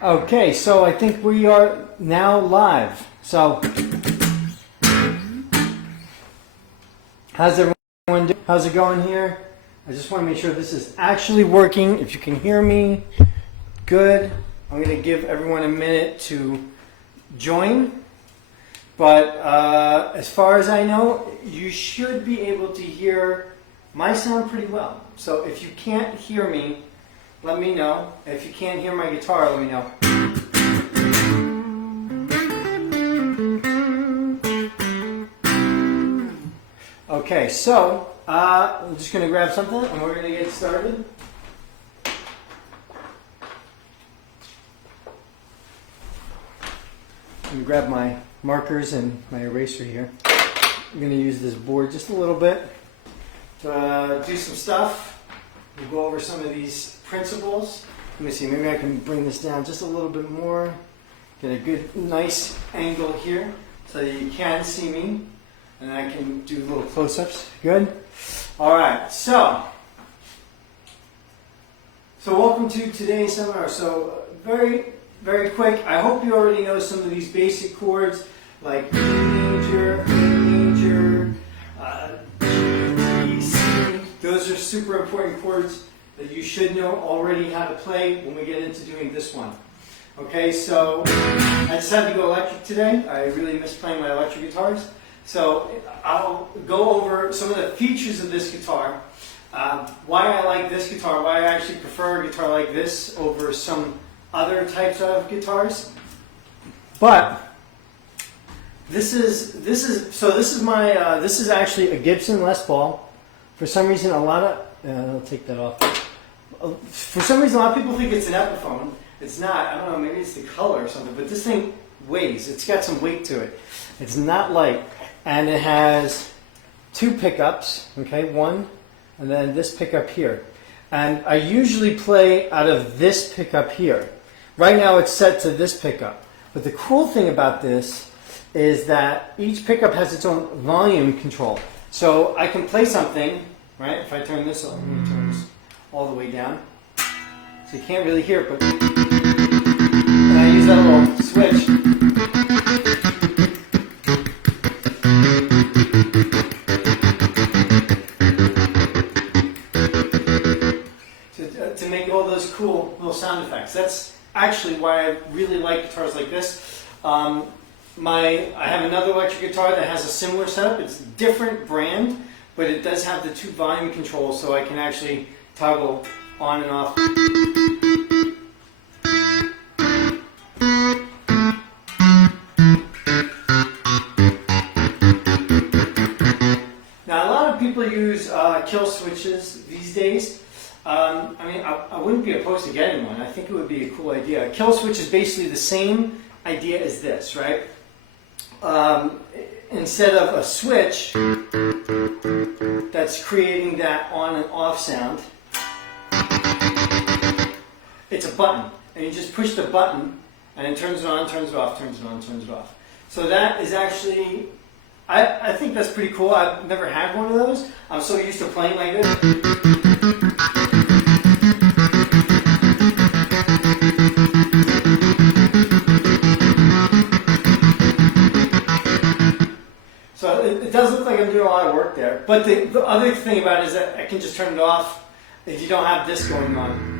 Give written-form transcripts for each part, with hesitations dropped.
Okay, so I think we are now live. So, how's everyone doing? How's it going here? I just want to make sure this is actually working. If you can hear me, good. I'm going to give everyone a minute to join. But as far as I know, you should be able to hear my sound pretty well. So if you can't hear me, let me know. If you can't hear my guitar, let me know. Okay, so I'm just going to grab something and we're going to get started. I'm going to grab my markers and my eraser here. I'm going to use this board just a little bit to do some stuff. We'll go over some of these principles. Let me see, maybe I can bring this down just a little bit more. Get a good, nice angle here so that you can see me. And I can do little close-ups. Good? All right, so welcome to today's seminar. So very, very quick. I hope you already know some of these basic chords like E major, A major, G, C. Those are super important chords that you should know already how to play when we get into doing this one. Okay, so I decided to go electric today. I really miss playing my electric guitars. So I'll go over some of the features of this guitar, why I like this guitar, why I actually prefer a guitar like this over some other types of guitars. But this is actually a Gibson Les Paul. For some reason, I'll take that off. For some reason, a lot of people think it's an Epiphone. It's not. I don't know. Maybe it's the color or something. But this thing weighs. It's got some weight to it. It's not light. And it has two pickups, okay, one, and then this pickup here. And I usually play out of this pickup here. Right now it's set to this pickup. But the cool thing about this is that each pickup has its own volume control. So I can play something, right, if I turn this on, let me turn this all the way down. So you can't really hear it, but and I use that little switch. To make all those cool little sound effects. That's actually why I really like guitars like this. I have another electric guitar that has a similar setup. It's a different brand, but it does have the two volume controls, so I can actually toggle on and off. Now, a lot of people use kill switches these days. I wouldn't be opposed to getting one. I think it would be a cool idea. A kill switch is basically the same idea as this, right? Instead of a switch that's creating that on and off sound, it's a button. And you just push the button and it turns it on, turns it off, turns it on, turns it off. So that is actually, I think that's pretty cool. I've never had one of those. I'm so used to playing like this. So it does look like I'm doing a lot of work there. But the other thing about it is that I can just turn it off if you don't have this going on.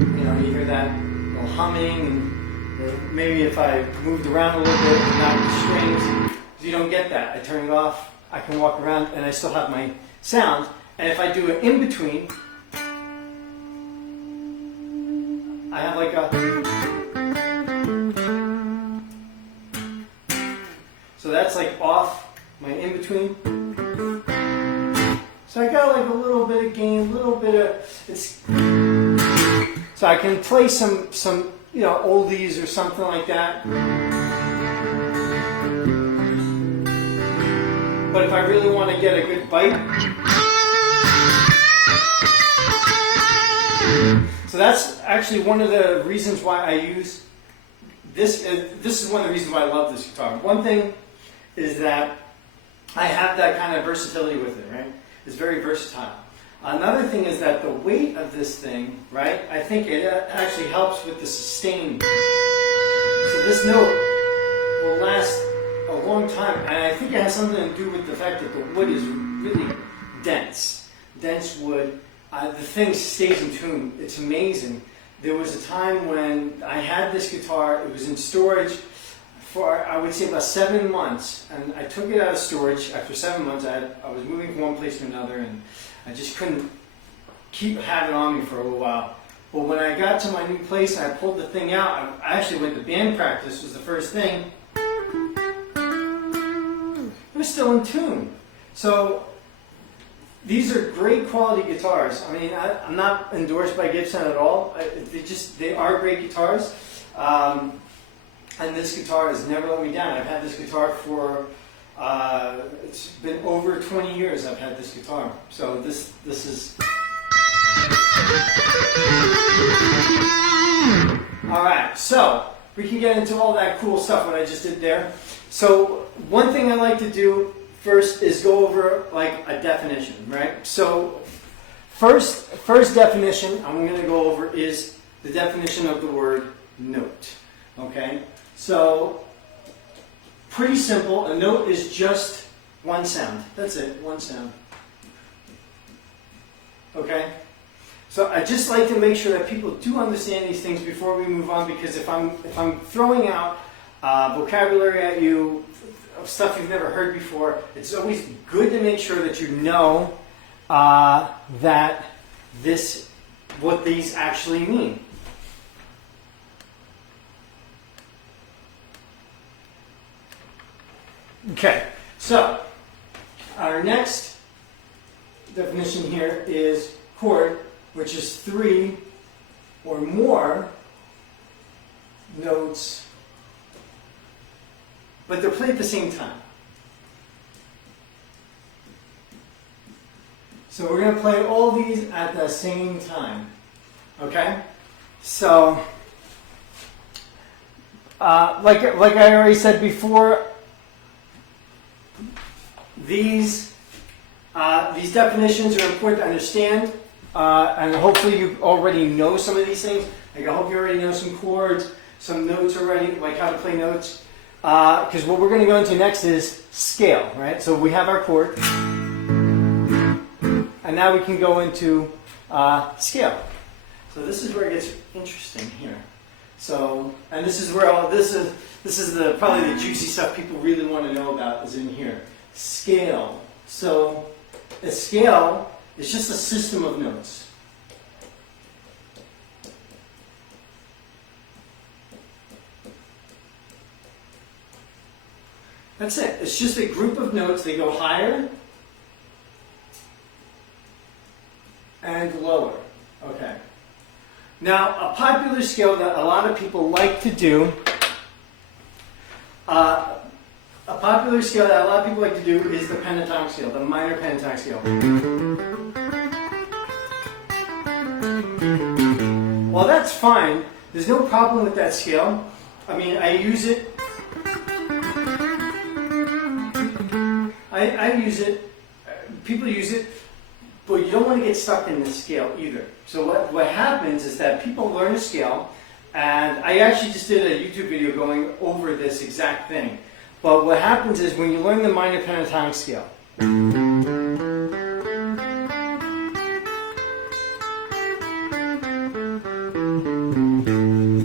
You know, you hear that little humming, and maybe if I moved around a little bit and knocked the strings, you don't get that. I turn it off, I can walk around, and I still have my sound. And if I do it in between, I have like a... So that's like off my in-between. So I got like a little bit of gain, a little bit of... So I can play some oldies or something like that. But if I really want to get a good bite, so that's actually one of the reasons why I use this. This is one of the reasons why I love this guitar. One thing is that I have that kind of versatility with it, right? It's very versatile. Another thing is that the weight of this thing, right, I think it actually helps with the sustain. So this note will last a long time, and I think it has something to do with the fact that the wood is really dense wood. The thing stays in tune. It's amazing. There was a time when I had this guitar. It was in storage for, I would say, about 7 months, and I took it out of storage. After 7 months, I was moving from one place to another, and I just couldn't have it on me for a little while. But when I got to my new place and I pulled the thing out, I actually went to band practice, was the first thing. It was still in tune. So these are great quality guitars. I mean, I'm not endorsed by Gibson at all. They are great guitars. And this guitar has never let me down. I've had this guitar for, it's been over 20 years I've had this guitar. So this is... Alright, so we can get into all that cool stuff what I just did there. So one thing I like to do first is go over like a definition, right? So first definition I'm going to go over is the definition of the word note. Okay? So pretty simple. A note is just one sound. That's it, one sound. Okay? So I just like to make sure that people do understand these things before we move on, because if I'm throwing out vocabulary at you, stuff you've never heard before, it's always good to make sure that you know that what these actually mean. Okay, so our next definition here is chord, which is 3 or more notes, but they're played at the same time. So we're going to play all these at the same time. Okay? So, like I already said before, these definitions are important to understand. And hopefully you already know some of these things. Like I hope you already know some chords, some notes already, like how to play notes. Because what we're going to go into next is scale, right? So we have our chord. And now we can go into scale. So this is where it gets interesting here. So, and this is where this is probably the juicy stuff people really want to know about is in here. Scale. So a scale is just a system of notes. That's it. It's just a group of notes. They go higher and lower. Okay. Now, a popular scale that a lot of people like to do, is the pentatonic scale, the minor pentatonic scale. Well, that's fine. There's no problem with that scale. I mean, I use it. I use it. People use it, but you don't want to get stuck in this scale either. So what happens is that people learn a scale, and I actually just did a YouTube video going over this exact thing. But what happens is when you learn the minor pentatonic scale,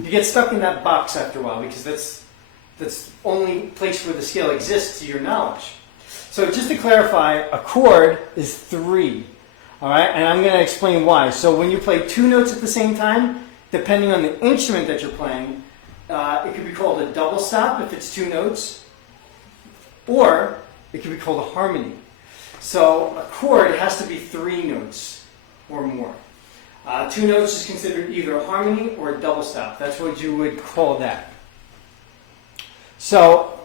you get stuck in that box after a while, because that's the only place where the scale exists to your knowledge. So just to clarify, a chord is 3. All right, and I'm going to explain why. So when you play 2 notes at the same time, depending on the instrument that you're playing, it could be called a double stop if it's 2 notes, or it could be called a harmony. So a chord has to be 3 notes or more. 2 notes is considered either a harmony or a double stop. That's what you would call that. So,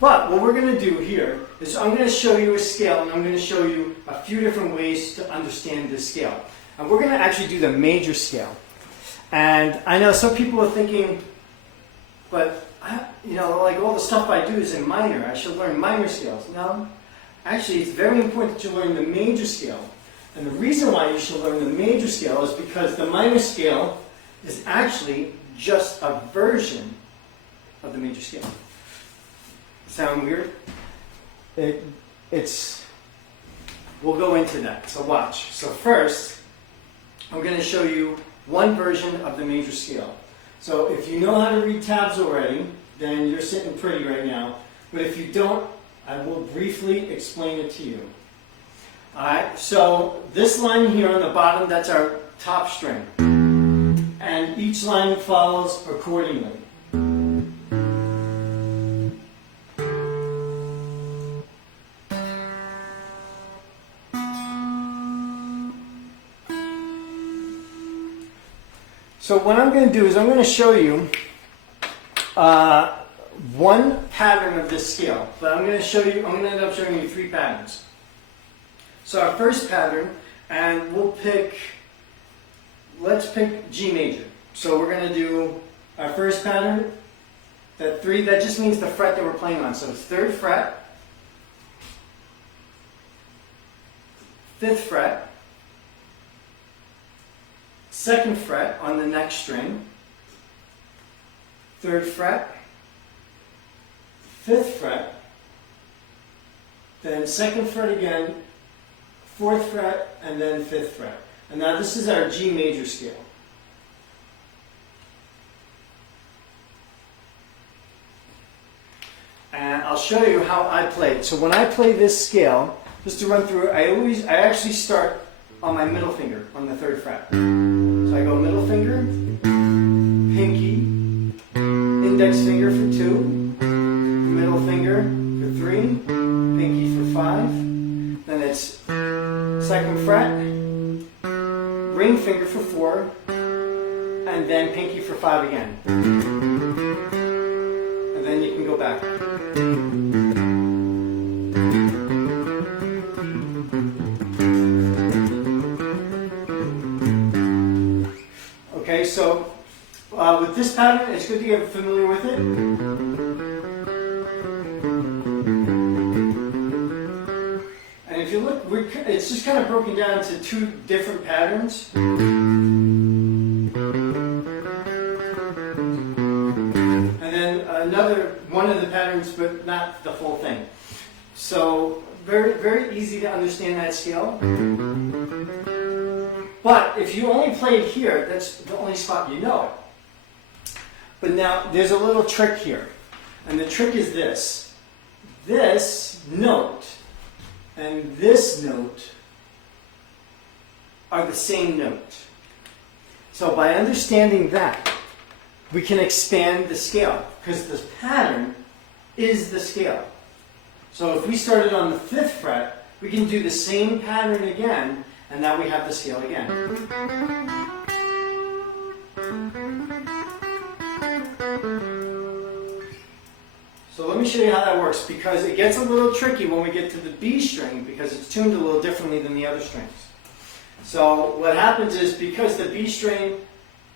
but what we're going to do here is I'm going to show you a scale, and I'm going to show you a few different ways to understand this scale. And we're going to actually do the major scale. And I know some people are thinking, but like all the stuff I do is in minor. I should learn minor scales. No, actually, it's very important that you learn the major scale. And the reason why you should learn the major scale is because the minor scale is actually just a version of the major scale. Sound weird? We'll go into that, so watch. So first, I'm going to show you one version of the major scale. So if you know how to read tabs already, then you're sitting pretty right now. But if you don't, I will briefly explain it to you. Alright, so this line here on the bottom, that's our top string. And each line follows accordingly. So what I'm going to do is I'm going to show you one pattern of this scale. But I'm going to end up showing you three patterns. So our first pattern, and let's pick G major. So we're going to do our first pattern, that just means the fret that we're playing on. So it's 3rd fret, 5th fret, 2nd fret on the next string, 3rd fret, 5th fret, then 2nd fret again, 4th fret, and then 5th fret. And now this is our G major scale. And I'll show you how I play it. So when I play this scale, just to run through it, I actually start on my middle finger on the 3rd fret. So I go middle finger, pinky, index finger for 2, middle finger for 3, pinky for 5, then it's 2nd fret, ring finger for 4, and then pinky for 5 again. And then you can go back. Okay, so with this pattern, it's good to get familiar with it. And if you look, it's just kind of broken down into 2 different patterns. And then another one of the patterns, but not the full thing. So very, very easy to understand that scale. But if you only play it here, that's the only spot you know it. But now there's a little trick here. And the trick is this. This note and this note are the same note. So by understanding that, we can expand the scale because the pattern is the scale. So if we started on the 5th fret, we can do the same pattern again, and now we have the scale again. So let me show you how that works, because it gets a little tricky when we get to the B string because it's tuned a little differently than the other strings. So what happens is, because the B string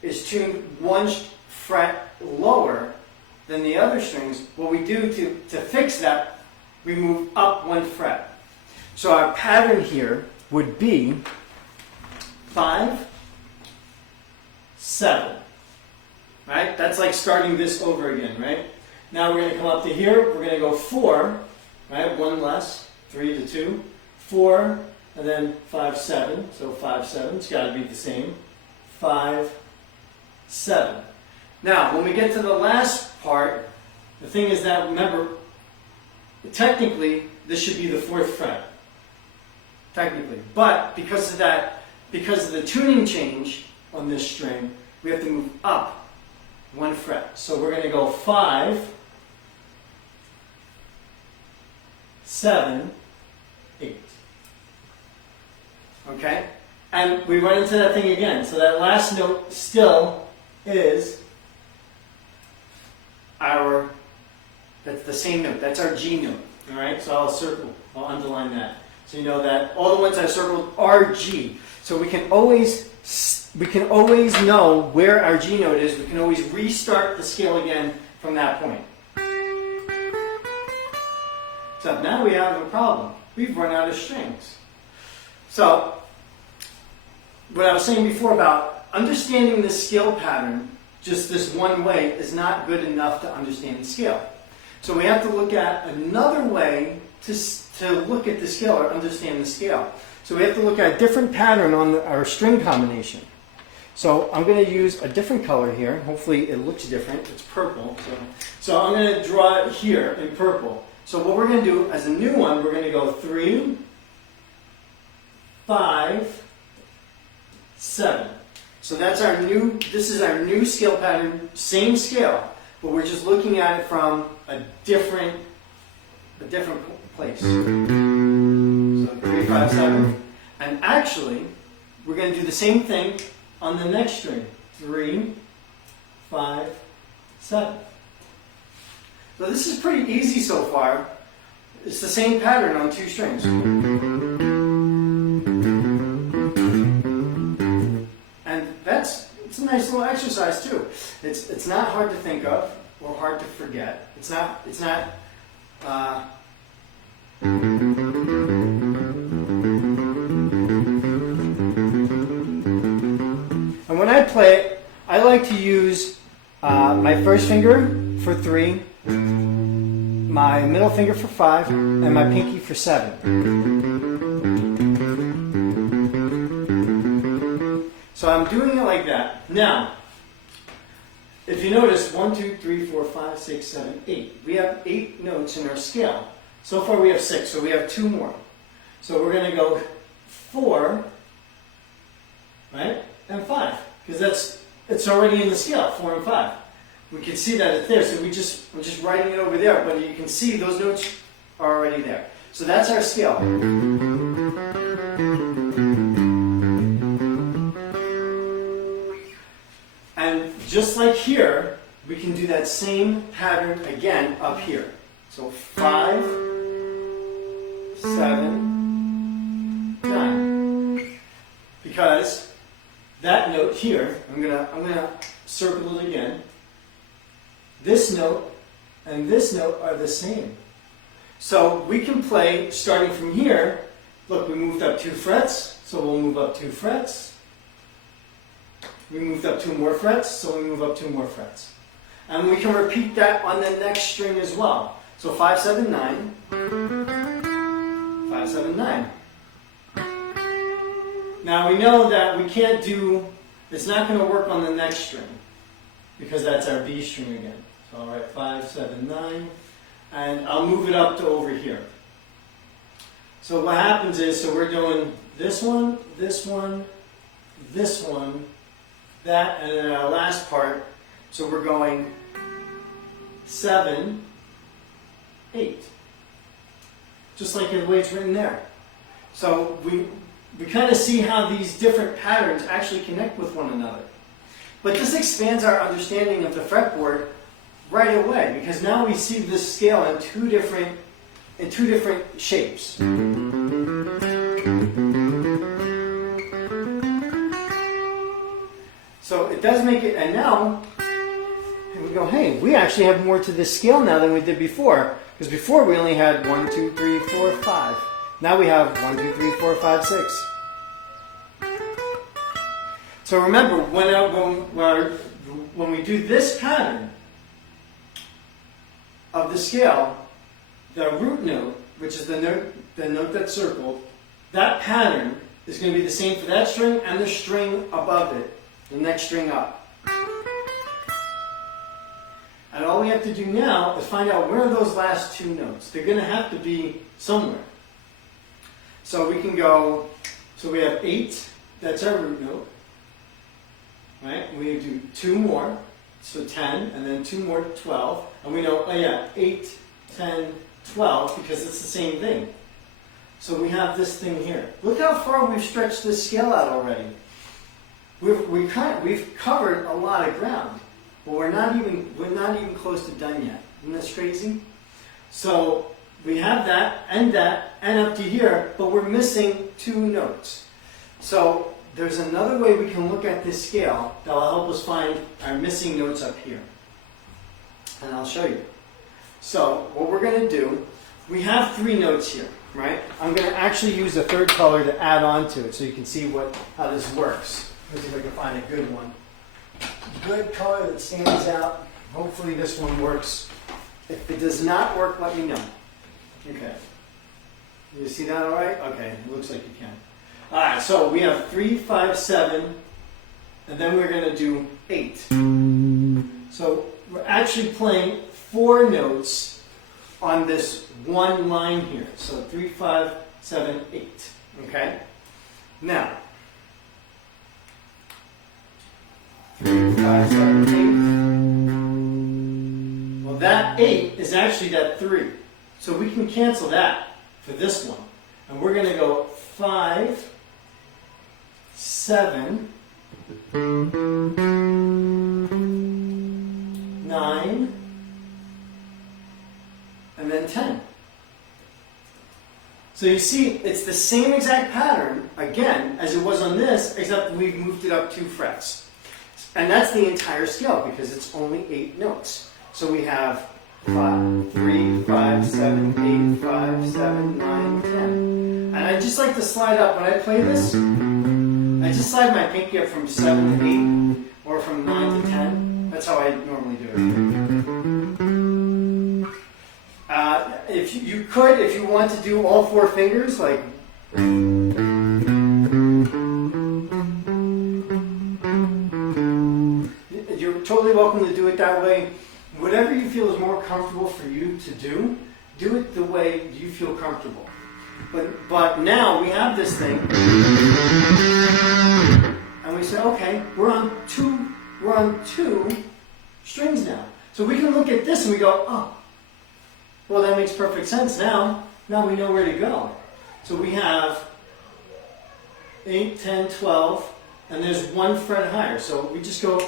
is tuned 1 fret lower than the other strings, what we do to fix that, we move up 1 fret. So our pattern here would be 5, 7. Right? That's like starting this over again, right? Now we're going to come up to here, we're going to go 4, right? 1 less, 3 to 2, 4, and then 5, 7. So 5, 7, it's got to be the same. 5, 7. Now, when we get to the last part, the thing is that, remember, technically, this should be the 4th fret. Technically. But because of that, because of the tuning change on this string, we have to move up 1 fret. So we're going to go 5, 7, 8. Okay? And we run into that thing again. So that last note still is that's the same note. That's our G note. Alright? So I'll underline that. So you know that all the ones I circled are G. So we can always know where our G note is. We can always restart the scale again from that point. So now we have a problem. We've run out of strings. So what I was saying before about understanding the scale pattern just this one way is not good enough to understand the scale. So we have to look at another way to look at the scale or understand the scale. So we have to look at a different pattern on our string combination. So I'm going to use a different color here. Hopefully it looks different. It's purple. So I'm going to draw it here in purple. So what we're going to do as a new one, we're going to go 3, 5, 7. So that's our new, this is our new scale pattern, same scale, but we're just looking at it from a different place. So 3, 5, 7. And actually, we're going to do the same thing on the next string. 3, 5, 7. So this is pretty easy so far. It's the same pattern on 2 strings. And it's a nice little exercise too. It's not hard to think of or hard to forget. And when I play it, I like to use my first finger for 3, my middle finger for 5, and my pinky for 7. So I'm doing it like that. Now, if you notice, 1, 2, 3, 4, 5, 6, 7, 8. We have 8 notes in our scale. So far we have 6, so we have 2 more. So we're going to go 4, right, and 5, because it's already in the scale, 4 and 5. We can see that it's there, so we're just writing it over there, but you can see those notes are already there. So that's our scale. And just like here, we can do that same pattern again up here. So 5, 7, 9. Because that note here, I'm gonna circle it again. This note and this note are the same. So we can play starting from here. Look, we moved up 2 frets, so we'll move up 2 frets. We moved up 2 more frets, so we move up 2 more frets. And we can repeat that on the next string as well. So 5, 7, 9. 5, 7, 9. Now we know that we can't do, it's not going to work on the next string because that's our B string again. So I'll write 5, 7, 9, and I'll move it up to over here. So what happens is, so we're doing this one, this one, this one, that, and then our last part, so we're going 7, 8. Just like the way it's written there. So we kind of see how these different patterns actually connect with one another. But this expands our understanding of the fretboard right away, because now we see this scale in two different shapes. So it does make it, and now we go, hey, we actually have more to this scale now than we did before, because before we only had 1, 2, 3, 4, 5. Now we have 1, 2, 3, 4, 5, 6. So remember, when we do this pattern of the scale, the root note, which is the note that's circled, that pattern is going to be the same for that string and the string above it, the next string up. And all we have to do now is find out where are those last 2 notes. They're going to have to be somewhere. So we can go, so we have 8, that's our root note. Right? We do 2 more, so 10, and then 2 more, 12. And we know, oh yeah, 8, 10, 12, because it's the same thing. So we have this thing here. Look how far we've stretched this scale out already. We've covered a lot of ground, but we're not even close to done yet. Isn't that crazy? So we have that, and up to here, but we're missing 2 notes. So there's another way we can look at this scale that will help us find our missing notes up here. And I'll show you. So what we're going to do, we have 3 notes here. right? I'm going to actually use a third color to add on to it so you can see how this works. Let's see if I can find a good one. Good color that stands out. Hopefully this one works. If it does not work, let me know. Okay. You see that all right? Okay, it looks like you can. All right, so we have 3, 5, 7, and then we're going to do 8. So we're actually playing 4 notes on this one line here. So 3, 5, 7, 8. Okay? Now, 3, 5, 7, 8. Well, that 8 is actually that 3. So we can cancel that for this one. And we're going to go 5, 7, 9, and then 10. So you see, it's the same exact pattern, again, as it was on this, except we've moved it up 2 frets. And that's the entire scale, because it's only 8 notes. So we have 5, 3, 5, 7, 8, 5, 7, 9, 10. And I just like to slide up. When I play this, I just slide my pinky up from 7 to 8, or from 9 to 10. That's how I normally do it. If you could, if you want to do all 4 fingers, like you're totally welcome to do it that way. Whatever you feel is more comfortable for you to do it the way you feel comfortable. But now we have this thing, and we say, okay, we're on two strings now. So we can look at this and we go, oh, well, that makes perfect sense now. Now we know where to go. So we have 8, 10, 12, and there's 1 fret higher. So we just go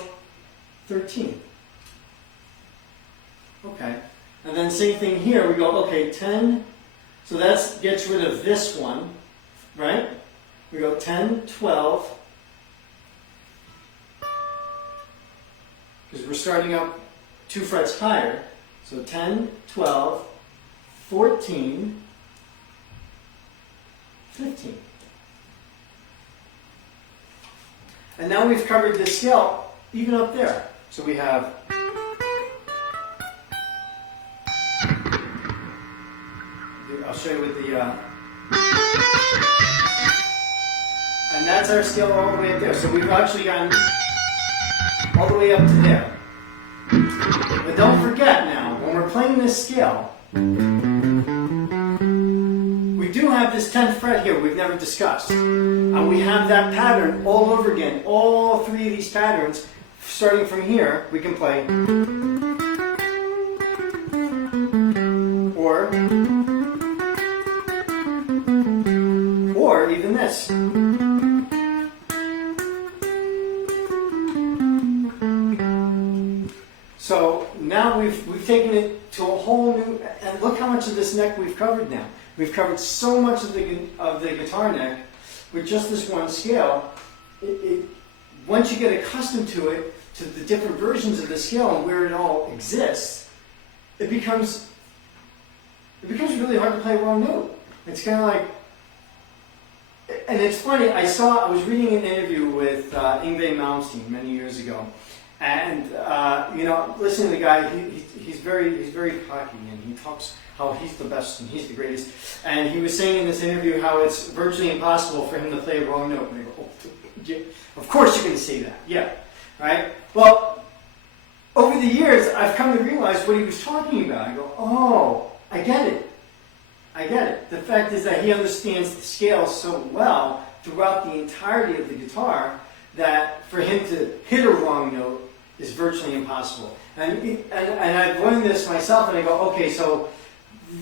13. Okay. And then same thing here. We go, okay, 10. So that gets rid of this one, right? We go 10, 12. Because we're starting up 2 frets higher. So 10, 12, 14, 15. And now we've covered this scale even up there. So we have I'll show you with the and that's our scale all the way up there. So we've actually gone all the way up to there. But don't forget now, when we're playing this scale, we do have this 10th fret here we've never discussed. And we have that pattern all over again. All 3 of these patterns, starting from here, we can play or even this. So now we've taken it to a whole new, and look how much of this neck we've covered now. We've covered so much of the guitar neck with just this one scale. Once you get accustomed to it, to the different versions of the scale and where it all exists, it becomes really hard to play a wrong note. It's kind of like, and it's funny, I was reading an interview with Yngwie Malmsteen many years ago, and listening to the guy, he's very cocky, and he talks how he's the best and he's the greatest. And he was saying in this interview how it's virtually impossible for him to play a wrong note. And I go, oh, of course you can say that, yeah, right? Well, over the years, I've come to realize what he was talking about. I go, oh, I get it. The fact is that he understands the scale so well throughout the entirety of the guitar that for him to hit a wrong note is virtually impossible. And I've learned this myself, and I go, okay, so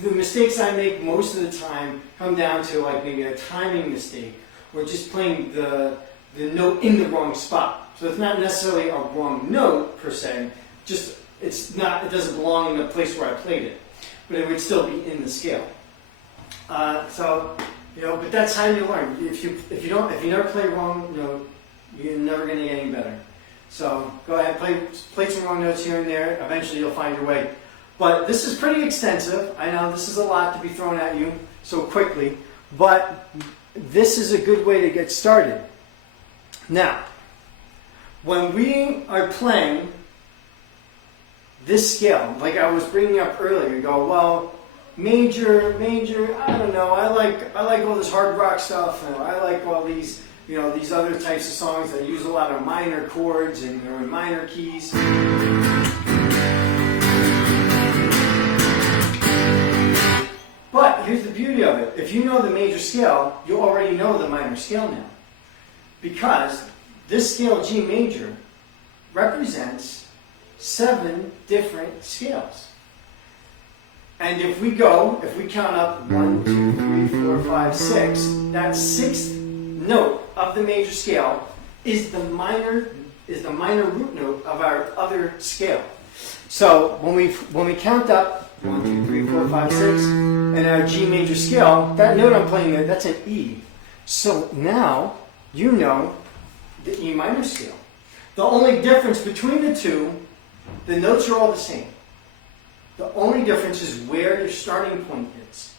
the mistakes I make most of the time come down to like maybe a timing mistake or just playing the note in the wrong spot. So it's not necessarily a wrong note per se, just it doesn't belong in the place where I played it, but it would still be in the scale. But that's how you learn. If you never play a wrong note, you're never going to get any better. So go ahead, play some wrong notes here and there. Eventually you'll find your way. But this is pretty extensive. I know this is a lot to be thrown at you. so quickly, but this is a good way to get started. Now, when we are playing this scale, like I was bringing up earlier, you go, well, major, I don't know, I like all this hard rock stuff, and I like all these, these other types of songs that use a lot of minor chords and they're in minor keys. But here's the beauty of it. If you know the major scale, you already know the minor scale now. Because this scale, G major, represents 7 different scales. And if we count up 1, 2, 3, 4, 5, 6, that 6th note of the major scale is the minor root note of our other scale. So when we count up 1, 2, 3, 4, 5, 6, and our G major scale, that note I'm playing there, that's an E. So now you know the E minor scale. The only difference between the two, the notes are all the same. The only difference is where your starting point is.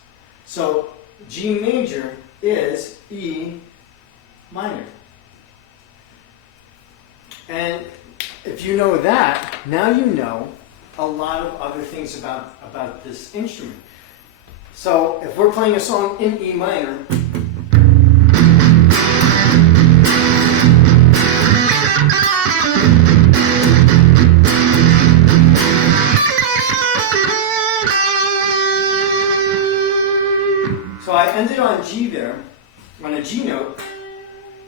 So G major is E minor. And if you know that, now you know a lot of other things about this instrument. So if we're playing a song in E minor, so I ended on G there, on a G note,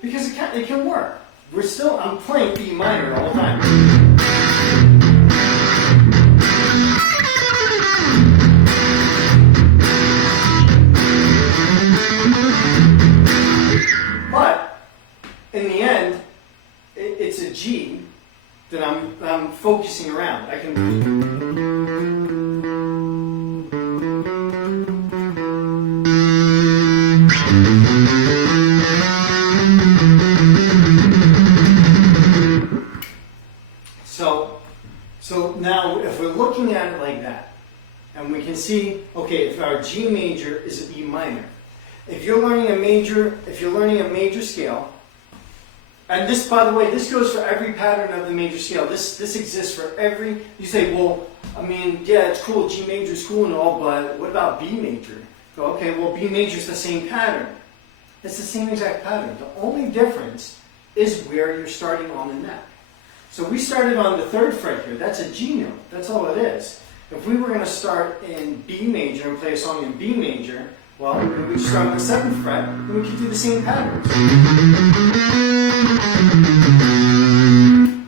because it can work. I'm playing E minor the whole time. But in the end, it's a G that I'm focusing around. I can. So now, if we're looking at it like that, and we can see, okay, if our G major is an E minor, if you're learning a major scale, and this, by the way, this goes for every pattern of the major scale. This exists for every. You say, well, I mean, yeah, it's cool. G major is cool and all, but what about B major? Go, okay, well, B major is the same pattern. It's the same exact pattern. The only difference is where you're starting on the neck. So we started on the 3rd fret here. That's a G note. That's all it is. If we were going to start in B major and play a song in B major, well, we start on the 7th fret, and we can do the same patterns.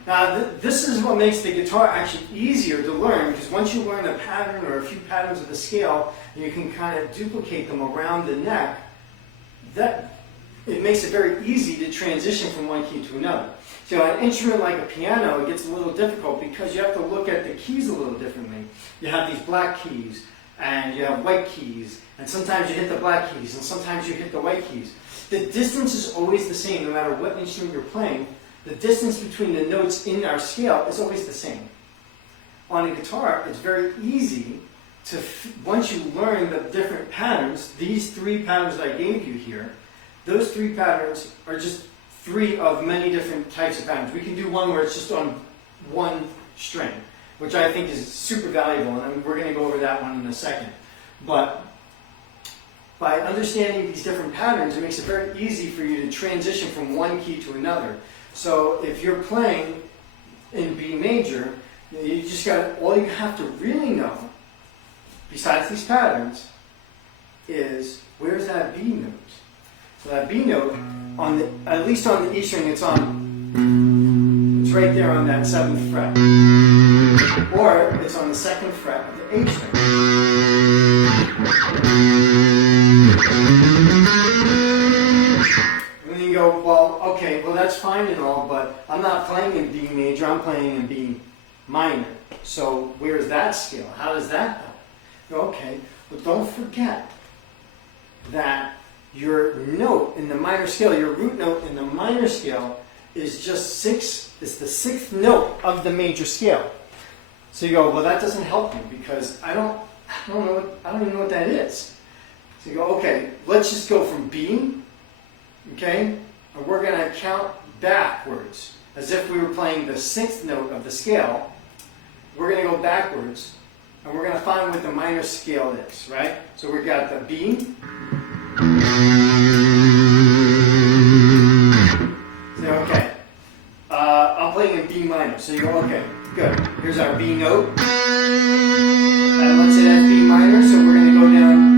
Now, this is what makes the guitar actually easier to learn, because once you learn a pattern or a few patterns of the scale, you can kind of duplicate them around the neck. It makes it very easy to transition from one key to another. So an instrument like a piano, it gets a little difficult because you have to look at the keys a little differently. You have these black keys, and you have white keys, and sometimes you hit the black keys, and sometimes you hit the white keys. The distance is always the same, no matter what instrument you're playing. The distance between the notes in our scale is always the same. On a guitar, it's very easy to, once you learn the different patterns, these 3 patterns that I gave you here, those 3 patterns are just 3 of many different types of patterns. We can do one where it's just on one string, which I think is super valuable, and we're going to go over that one in a second. But by understanding these different patterns, it makes it very easy for you to transition from one key to another. So if you're playing in B major, you just got, all you have to really know, besides these patterns, is where's that B note? So that B note, at least on the E string, it's right there on that 7th fret. Or it's on the 2nd fret of the A string. And then you go, well, okay, well that's fine and all, but I'm not playing in B major, I'm playing in B minor. So where's that scale? How does that go? Okay, but don't forget that your note in the minor scale, your root note in the minor scale is just 6, is the 6th note of the major scale. So you go, well that doesn't help me because I don't even know what that is. So you go, okay, let's just go from B, okay, and we're going to count backwards, as if we were playing the 6th note of the scale. We're going to go backwards, and we're going to find what the minor scale is, right? So we've got the B. So, okay, I'm playing in B minor. So you go, okay, good. Here's our B note. And let's say that's B minor, so we're going to go down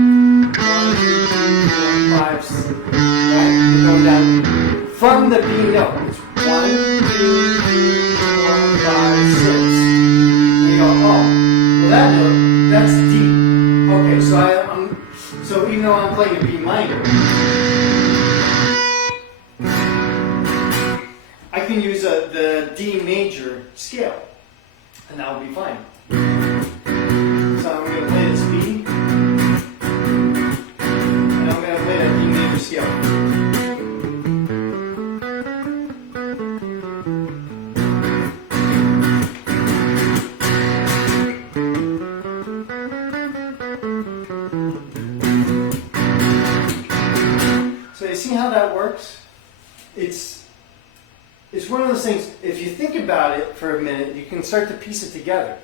1, 2, 3, 4, 5, 6. Right? We're going down from the B note. It's 1, 2, 3, 4, 5, 6. And you go, oh, well that note, that's D. Okay, so so even though I'm playing a B minor, I can use the D major scale, and that will be fine. So I'm going to play this B, and I'm going to play that D major scale. So you see how that works? It's one of those things, if you think about it for a minute, you can start to piece it together.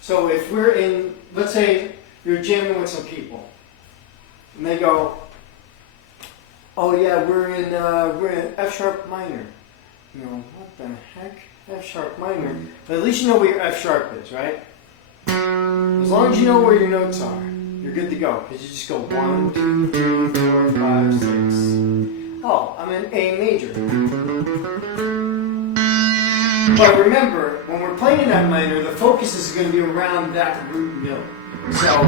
So if we're in, let's say you're jamming with some people, and they go, oh yeah, we're in F sharp minor. You know, what the heck? F sharp minor. But at least you know where your F sharp is, right? As long as you know where your notes are, you're good to go. Because you just go 1, 2, 3, 4, 5, 6. Oh, I'm in A major. But remember, when we're playing in that minor, the focus is going to be around that root note. So,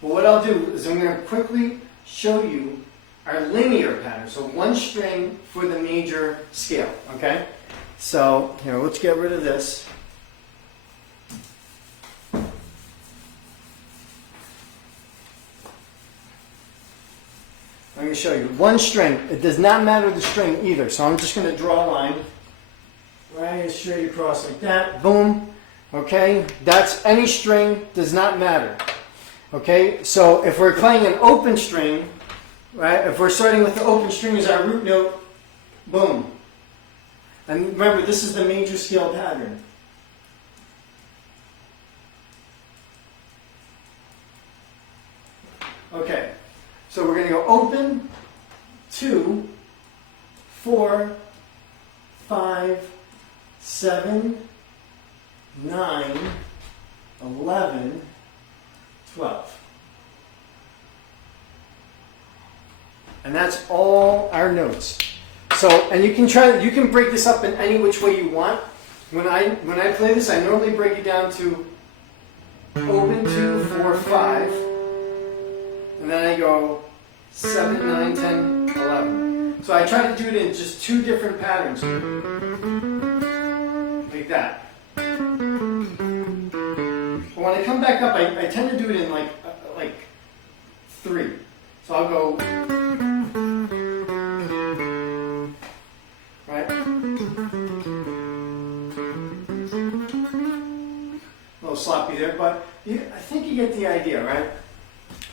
what I'll do is I'm going to quickly show you our linear pattern. So one string for the major scale, okay? So, here, let's get rid of this. I'm going to show you one string. It does not matter the string either. So I'm just going to draw a line right straight across like that. Boom. Okay? That's any string, does not matter. Okay? So if we're playing an open string, right? If we're starting with the open string as our root note, boom. And remember, this is the major scale pattern. Okay, so we're going to go open, 2, 4, 5, 7, 9, 11, 12. And that's all our notes. So, and you can break this up in any which way you want. When I play this, I normally break it down to open 2, 4, 5, and then I go 7, 9, 10, 11. So I try to do it in just 2 different patterns, like that. But when I come back up, I tend to do it in like 3. So I'll go. Right? A little sloppy there, but I think you get the idea, right?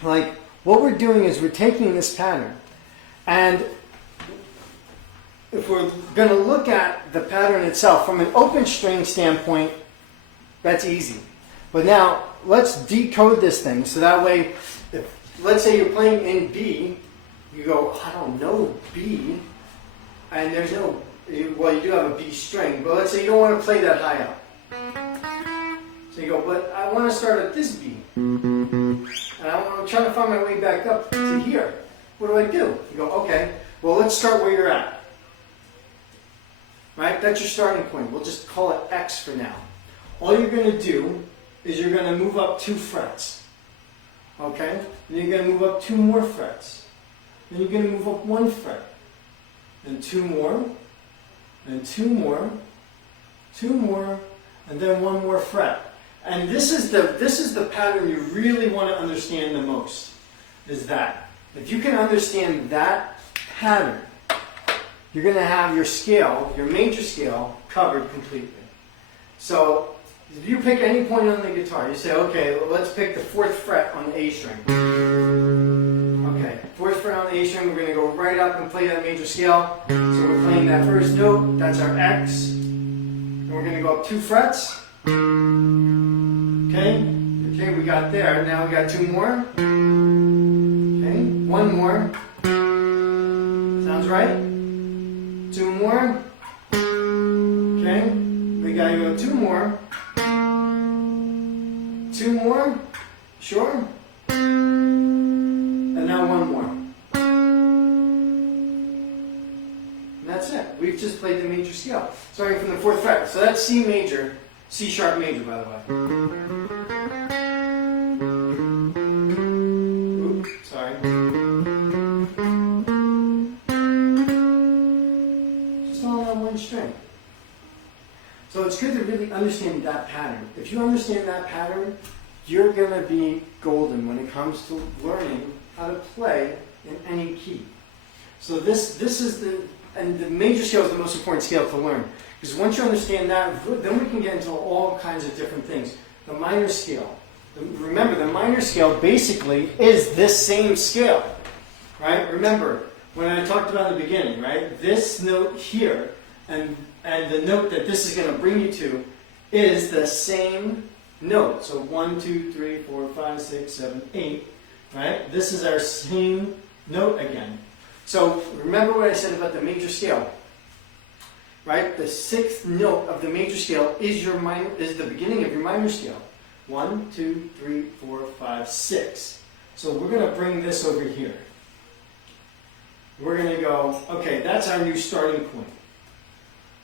Like, what we're doing is we're taking this pattern, and if we're going to look at the pattern itself from an open string standpoint, that's easy. But now, let's decode this thing, so that way, if, let's say you're playing in B, you go, I don't know B, and there's no, well, you do have a B string, but let's say you don't want to play that high up. So you go, but I want to start at this B, and I'm trying to find my way back up to here. What do I do? You go, okay, well, let's start where you're at. Right? That's your starting point. We'll just call it X for now. All you're going to do is you're going to move up 2 frets. Okay? Then you're going to move up 2 more frets. Then you're going to move up 1 fret. Then 2 more. and two more, and then one more fret. And this is the pattern you really want to understand the most, is that. If you can understand that pattern, you're going to have your scale, your major scale, covered completely. So if you pick any point on the guitar, you say, okay, let's pick the 4th fret on the A string. Okay, 4th fret on the A string, we're going to go right up and play that major scale. So we're playing that first note, that's our X. And we're going to go up 2 frets. Okay, we got there. Now we got 2 more. Okay, 1 more. Sounds right? 2 more. Okay, we gotta go 2 more. 2 more. Sure. And now 1 more. And that's it. We've just played the major scale, starting from the 4th fret. So that's C major, C sharp major, by the way. Oops, sorry. Just all on one string. So it's good to really understand that pattern. If you understand that pattern, you're going to be golden when it comes to learning how to play in any key. So this is the major scale is the most important scale to learn. Because once you understand that, then we can get into all kinds of different things. The minor scale. Remember, the minor scale basically is this same scale. Right? Remember, when I talked about in the beginning, right? This note here and the note that this is going to bring you to is the same note. So 1, 2, 3, 4, 5, 6, 7, 8. Right? This is our same note again. So remember what I said about the major scale. Right? The 6th note of the major scale is the beginning of your minor scale. 1, 2, 3, 4, 5, 6. So we're going to bring this over here. We're going to go, okay, that's our new starting point.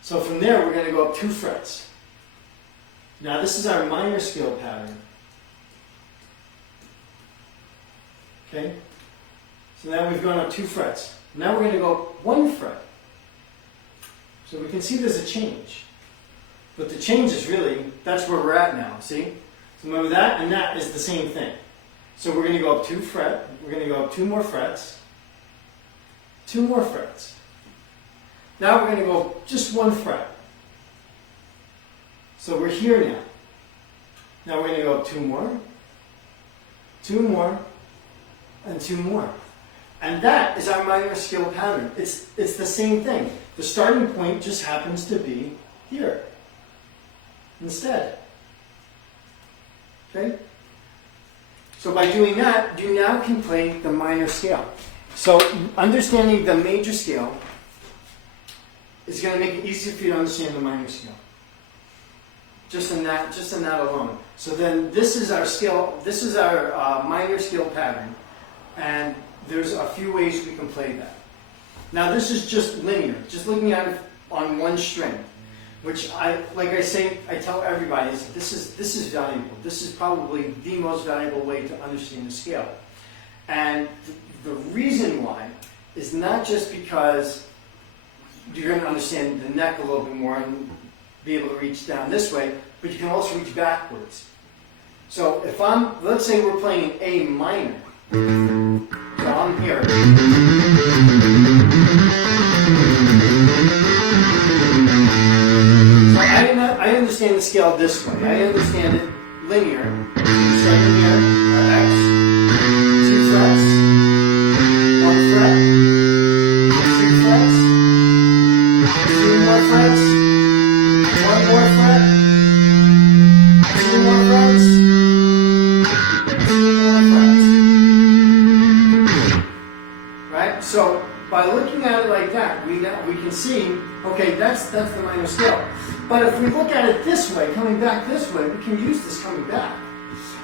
So from there, we're going to go up 2 frets. Now this is our minor scale pattern. Okay? So now we've gone up 2 frets. Now we're going to go up 1 fret. So we can see there's a change. But the change is really, that's where we're at now, see? So remember that and that is the same thing. So we're going to go up 2 fret, we're going to go up 2 more frets, 2 more frets. Now we're going to go just 1 fret. So we're here now. Now we're going to go up 2 more, and 2 more. And that is our minor scale pattern. It's the same thing. The starting point just happens to be here instead. Okay? So by doing that, you now can play the minor scale. So understanding the major scale is going to make it easier for you to understand the minor scale. Just in that alone. So then this is our scale, this is our minor scale pattern. And there's a few ways we can play that. Now this is just linear, just looking at it on one string, which I tell everybody, this is valuable. This is probably the most valuable way to understand the scale. And the reason why is not just because you're going to understand the neck a little bit more and be able to reach down this way, but you can also reach backwards. So if let's say we're playing an A minor. So I'm here. So I understand the scale this way. I understand it linear. Starting here, X, 2 frets, 1 fret, 2 frets, 2 more frets, 1 more fret, 2 more frets, 2 more frets. Right? So by looking at it like that, we can see, okay, that's the minor scale. But if we look at it this way, coming back this way, we can use this coming back.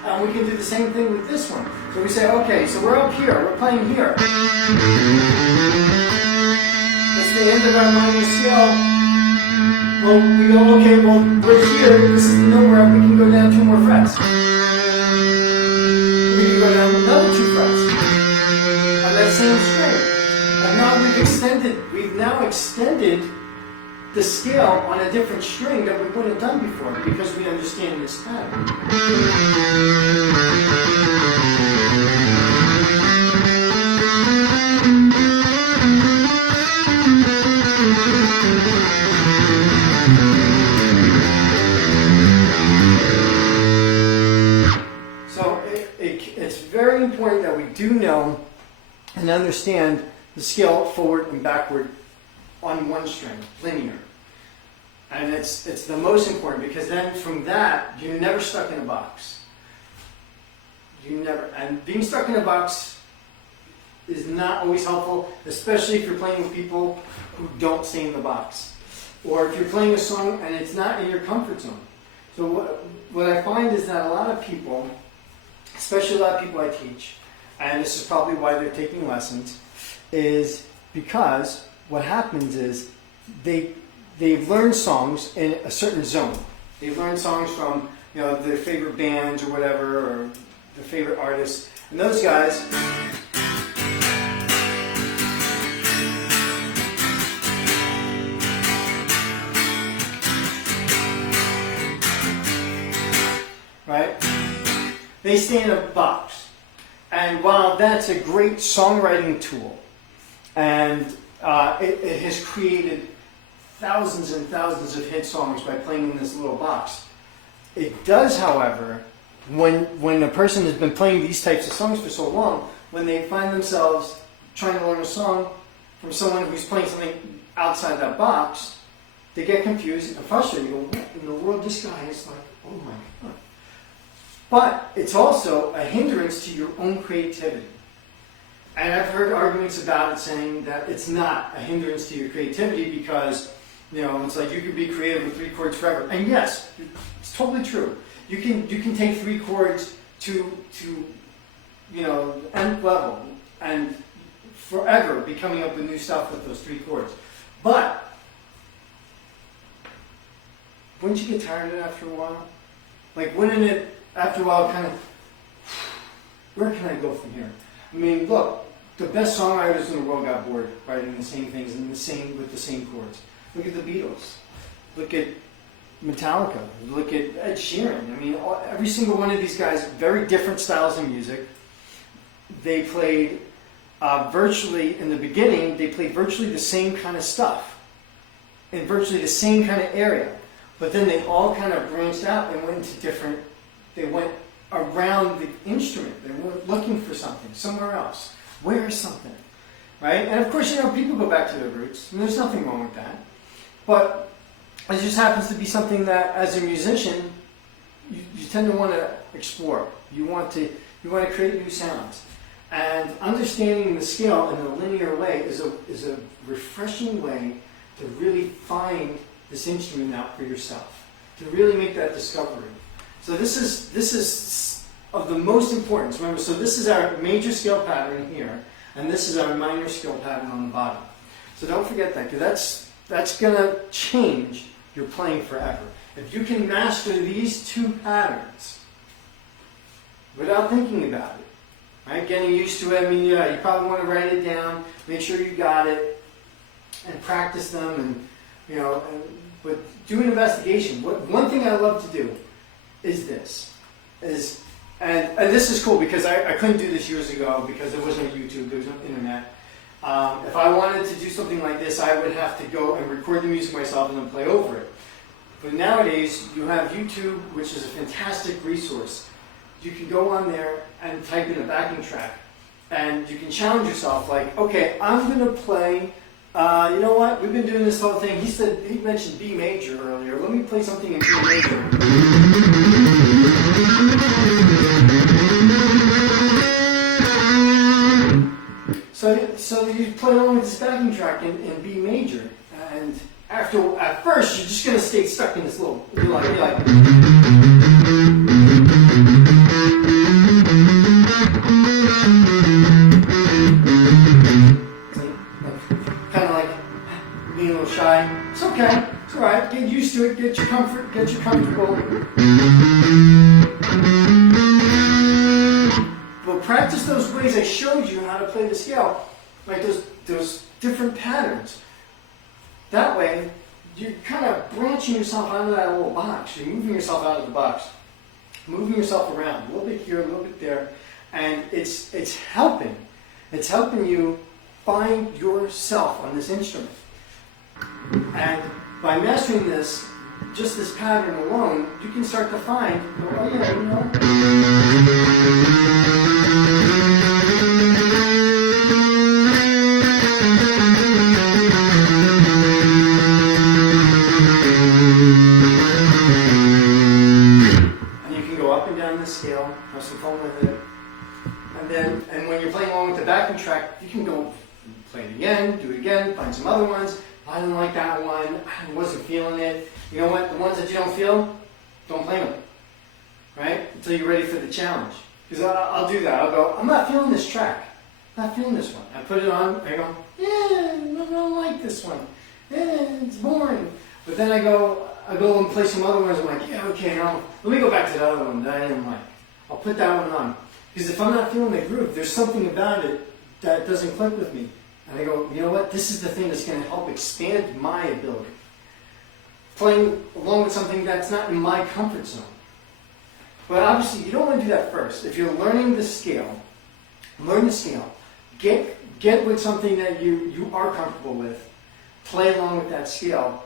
And we can do the same thing with this one. So we say, okay, so we're up here, we're playing here. That's the end of our minor scale. Well, we go, okay, well, we're here, this is the note we're at, we can go down 2 more frets. We can go down another 2 frets on that same string. And now we've now extended the scale on a different string that we wouldn't have done before because we understand this pattern. So it's very important that we do know and understand the scale forward and backward on one string, linear. And it's the most important because then from that, you're never stuck in a box. And being stuck in a box is not always helpful, especially if you're playing with people who don't stay in the box. Or if you're playing a song and it's not in your comfort zone. So what I find is that a lot of people, especially a lot of people I teach, and this is probably why they're taking lessons, is because what happens is they've learned songs in a certain zone. They've learned songs from their favorite bands or whatever, or their favorite artists. And those guys, right? They stay in a box. And while that's a great songwriting tool, and it has created thousands and thousands of hit songs by playing in this little box. It does, however, when a person has been playing these types of songs for so long, when they find themselves trying to learn a song from someone who's playing something outside that box, they get confused and frustrated. You go, what in the world? This guy is like, oh my God. But it's also a hindrance to your own creativity. And I've heard arguments about it saying that it's not a hindrance to your creativity because, it's like you could be creative with 3 chords forever. And yes, it's totally true. You can take 3 chords to nth level and forever be coming up with new stuff with those 3 chords. But wouldn't you get tired of it after a while? Like, wouldn't it, after a while, kind of, where can I go from here? I mean, look, the best songwriters in the world got bored writing the same things and with the same chords. Look at the Beatles. Look at Metallica. Look at Ed Sheeran. I mean, every single one of these guys, very different styles of music. They played virtually, in the beginning, they played virtually the same kind of stuff in virtually the same kind of area. But then they all kind of branched out and went into different, they went around the instrument. They were looking for something, somewhere else. Where is something? Right? And of course, people go back to their roots, and there's nothing wrong with that. But it just happens to be something that, as a musician, you tend to want to explore. You want to create new sounds. And understanding the scale in a linear way is a refreshing way to really find this instrument out for yourself, to really make that discovery. So this is of the most importance. Remember, so this is our major scale pattern here, and this is our minor scale pattern on the bottom. So don't forget that, because that's going to change your playing forever. If you can master these 2 patterns without thinking about it, right? Getting used to it. I mean, you probably want to write it down, make sure you got it, and practice them, but do an investigation. One thing I love to do is this. And this is cool because I couldn't do this years ago because there was no YouTube, there was no internet. If I wanted to do something like this, I would have to go and record the music myself and then play over it. But nowadays, you have YouTube, which is a fantastic resource. You can go on there and type in a backing track, and you can challenge yourself, like, okay, I'm going to play, you know what, we've been doing this whole thing. He mentioned B major earlier. Let me play something in B major. So you play along with this backing track in B major, and at first you're just going to stay stuck in this little, you're like kind of like being a little shy. It's okay. It's all right. Get used to it. Get you comfortable. But practice those ways I showed you how to play the scale, like those different patterns. That way, you're kind of branching yourself out of that little box. You're moving yourself out of the box, moving yourself around, a little bit here, a little bit there, and it's helping. It's helping you find yourself on this instrument. And by mastering this, just this pattern alone, you can start to find, oh yeah, you know. And you can go up and down the scale, have some fun with it. And when you're playing along with the backing track, you can go play it again, do it again, find some other ones. I didn't like that one, I wasn't feeling it. You know what, the ones that you don't feel, don't play them, right? Until you're ready for the challenge. Because I'll do that, I'll go, I'm not feeling this track, I'm not feeling this one. I put it on, I go, yeah, I don't like this one, yeah, it's boring. But then I go and play some other ones, I'm like, yeah, okay, now, let me go back to the other one that I didn't like. I'll put that one on. Because if I'm not feeling the groove, there's something about it that doesn't click with me. And I go, you know what, this is the thing that's going to help expand my ability. Playing along with something that's not in my comfort zone. But obviously, you don't want to do that first. If you're learning the scale, learn the scale. Get with something that you are comfortable with. Play along with that scale.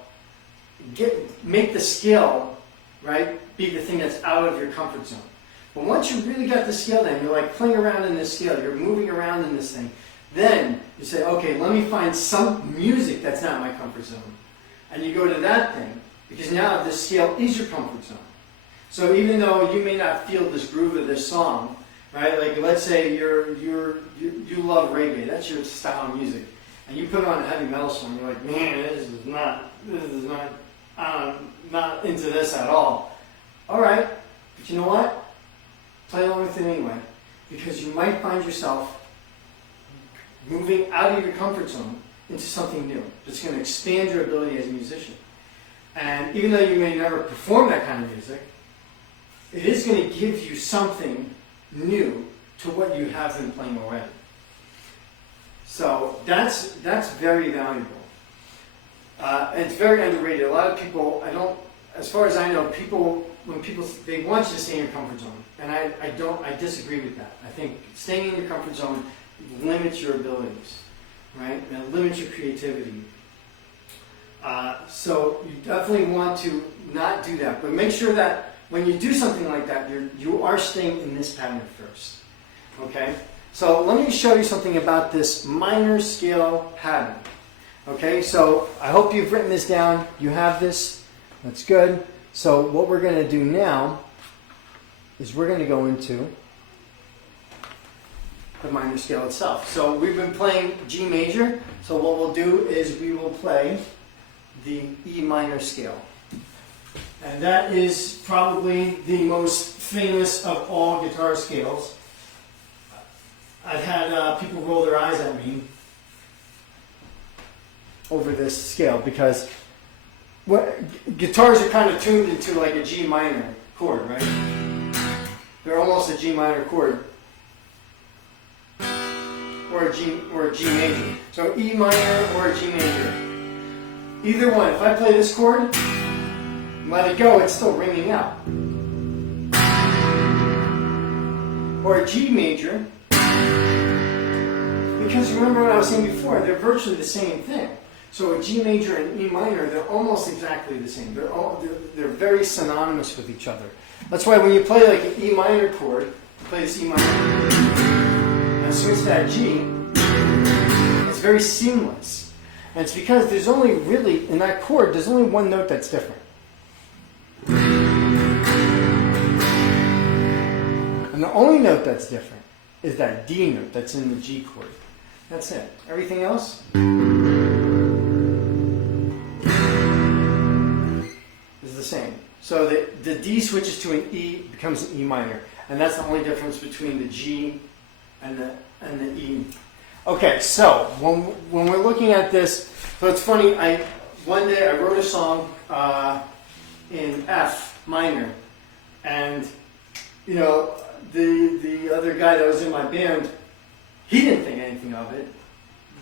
Make the scale, right, be the thing that's out of your comfort zone. But once you really got the scale down, you're like playing around in this scale, you're moving around in this thing, then you say, okay, let me find some music that's not my comfort zone. And you go to that thing, because now this scale is your comfort zone. So even though you may not feel this groove of this song, right? Like let's say you love reggae, that's your style of music, and you put on a heavy metal song, you're like, man, I'm not into this at all. All right, but you know what? Play along with it anyway, because you might find yourself moving out of your comfort zone into something new that's going to expand your ability as a musician. And even though you may never perform that kind of music, it is going to give you something new to what you have been playing already. So that's very valuable. And it's very underrated. A lot of people, as far as I know, when people they want you to stay in your comfort zone, and I disagree with that. I think staying in your comfort zone limits your abilities, right? And it limits your creativity. So you definitely want to not do that, but make sure that when you do something like that, you are staying in this pattern first. Okay? So let me show you something about this minor scale pattern. Okay, so I hope you've written this down. You have this. That's good. So what we're going to do now is we're going to go into the minor scale itself. So we've been playing G major. So what we'll do is we will play the E minor scale. And that is probably the most famous of all guitar scales. I've had people roll their eyes at me over this scale because guitars are kind of tuned into like a G minor chord, right? They're almost a G minor chord or a G major. So E minor or a G major. Either one. If I play this chord, let it go, it's still ringing out. Or a G major, because remember what I was saying before, they're virtually the same thing. So a G major and E minor, they're almost exactly the same. They're very synonymous with each other. That's why when you play like an E minor chord, you play this E minor, and switch that G, it's very seamless. And it's because there's only really, in that chord, there's only one note that's different. And the only note that's different is that D note that's in the G chord. That's it. Everything else is the same. So the D switches to an E, becomes an E minor. And that's the only difference between the G and the E. Okay, so when we're looking at this, so it's funny, one day I wrote a song in F minor, and you know, the other guy that was in my band, he didn't think anything of it,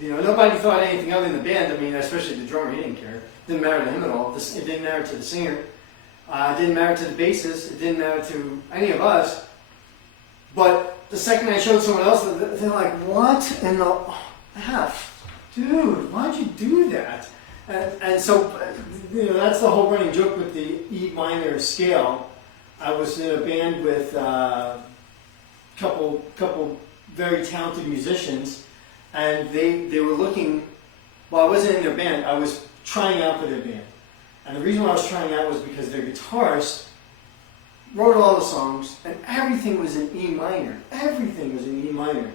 nobody thought anything other than the band. I mean, especially the drummer, he didn't care. Didn't matter to him at all. It didn't matter to the singer. It didn't matter to the bassist. It didn't matter to any of us. But the second I showed someone else, they're like, "What in the F? Dude, why'd you do that?" And so, that's the whole running joke with the E minor scale. I was in a band with a couple very talented musicians, and they were looking. Well, I wasn't in their band. I was trying out for their band, and the reason why I was trying out was because their guitarist wrote all the songs, and everything was in E minor. Everything was in E minor,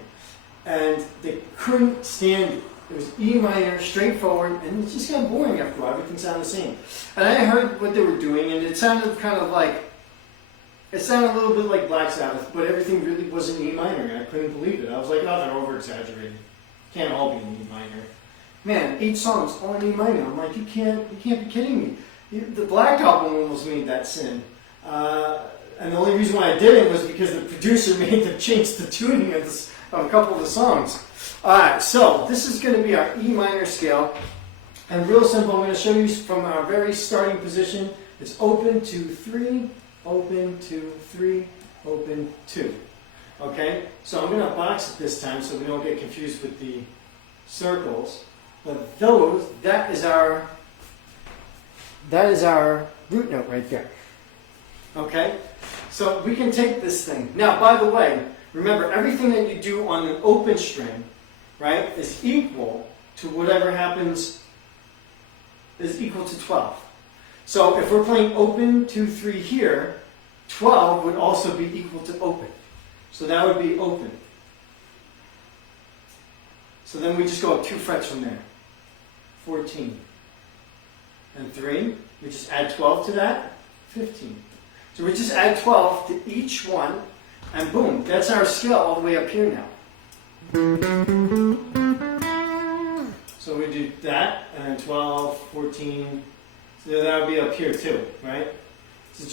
and they couldn't stand it. It was E minor, straightforward, and it just got boring after a while. Everything sounded the same. And I heard what they were doing, and it sounded it sounded a little bit like Black Sabbath, but everything really was in E minor, and I couldn't believe it. I was like, oh, they're over-exaggerating. Can't all be in E minor. Man, 8 songs all in E minor. I'm like, you can't be kidding me. The Black Album almost made that sin. And the only reason why I did it was because the producer made them change the tuning of a couple of the songs. Alright, so this is going to be our E minor scale. And real simple, I'm going to show you from our very starting position. It's open, 2, 3, open, 2, 3, open, 2. Okay? So I'm going to box it this time so we don't get confused with the circles. But that is our root note right there. Okay? So we can take this thing. Now, by the way, remember, everything that you do on an open string, right, is equal to whatever happens, is equal to 12. So if we're playing open, 2, 3 here, 12 would also be equal to open. So that would be open. So then we just go up 2 frets from there. 14. And 3, we just add 12 to that, 15. So we just add 12 to each one, and boom, that's our scale all the way up here now. So we do that, and then 12, 14, so that would be up here too, right? So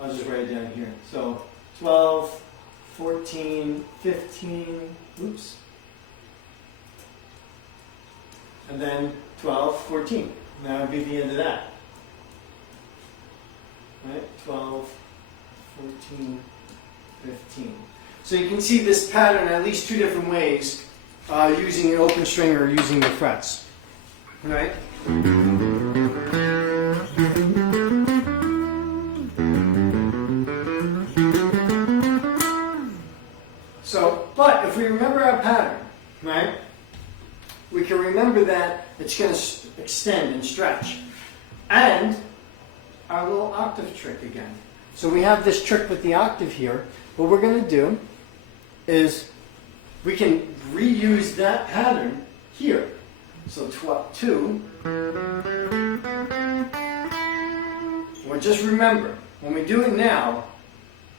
I'll just write it down here. So 12, 14, 15, oops. And then 12, 14. And that would be the end of that. Right? 12, 14, 15. So you can see this pattern at least 2 different ways, using an open string or using the frets. Right? So, but if we remember our pattern, right, we can remember that it's going to extend and stretch. And our little octave trick again. So we have this trick with the octave here. What we're going to do is we can reuse that pattern here. So 2. Well, just remember, when we do it now,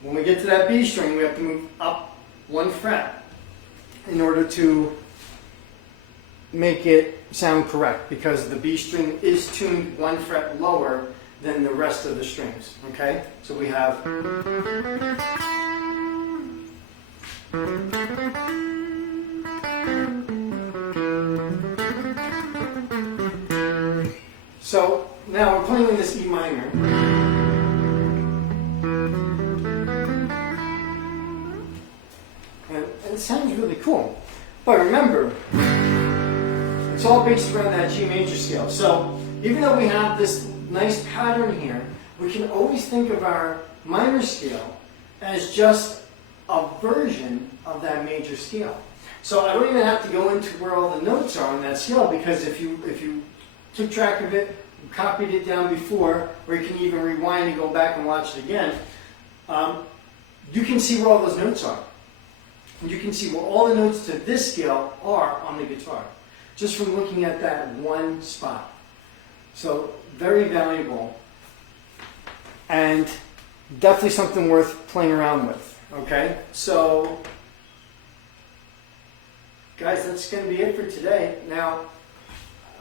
when we get to that B string, we have to move up 1 fret in order to make it sound correct, because the B string is tuned 1 fret lower than the rest of the strings. Okay? So we have. So now we're playing in this E minor. And it sounds really cool. But remember, it's all based around that G major scale. So even though we have this nice pattern here, we can always think of our minor scale as just a version of that major scale. So I don't even have to go into where all the notes are on that scale, because if you took track of it, copied it down before, or you can even rewind and go back and watch it again, you can see where all those notes are. And you can see where all the notes to this scale are on the guitar, just from looking at that one spot. So very valuable, and definitely something worth playing around with. Okay, so guys, that's going to be it for today. Now,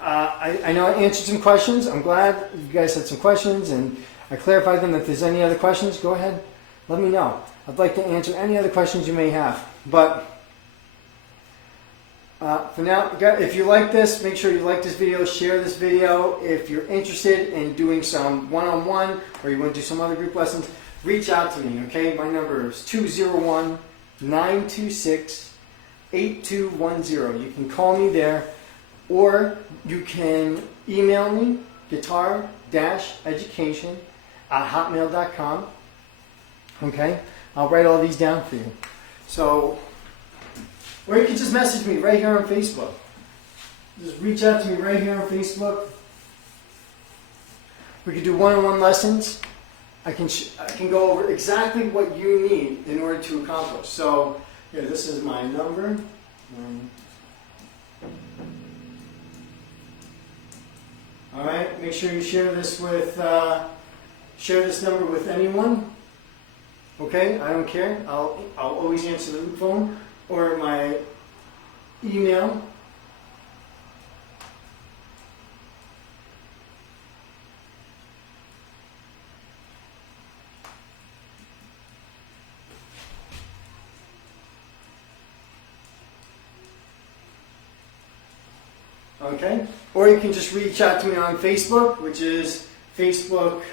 I know I answered some questions. I'm glad you guys had some questions, and I clarified them. If there's any other questions, go ahead, let me know. I'd like to answer any other questions you may have. But For now, if you like this, make sure you like this video, share this video. If you're interested in doing some one-on-one or you want to do some other group lessons, reach out to me, okay? My number is 201-926-8210. You can call me there, or you can email me, guitar-education@hotmail.com. Okay? I'll write all these down for you. So, or you can just message me right here on Facebook. Just reach out to me right here on Facebook. We can do one-on-one lessons. I can go over exactly what you need in order to accomplish. So, here, this is my number. All right, make sure you share this with share this number with anyone. Okay, I don't care. I'll always answer the phone or my email. Okay, or you can just reach out to me on Facebook, which is Facebook.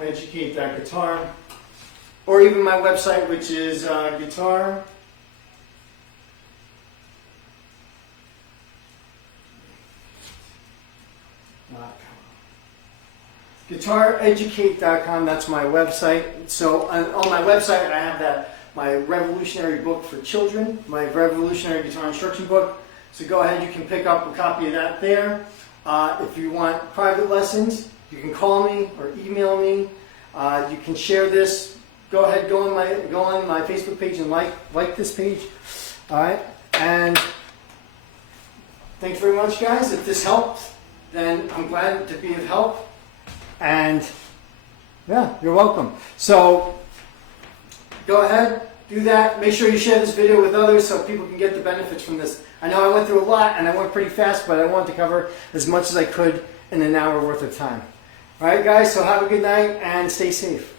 Educate that guitar, or even my website, which is guitareducate.com. That's my website. So on my website, I have my revolutionary book for children, my revolutionary guitar instruction book. So go ahead, you can pick up a copy of that there. If you want private lessons, you can call me or email me. You can share this. Go ahead, go on my Facebook page and like this page. All right, and thanks very much, guys. If this helped, then I'm glad to be of help. And yeah, you're welcome. So go ahead, do that. Make sure you share this video with others so people can get the benefits from this. I know I went through a lot and I went pretty fast, but I wanted to cover as much as I could in an hour worth of time. All right, guys, so have a good night and stay safe.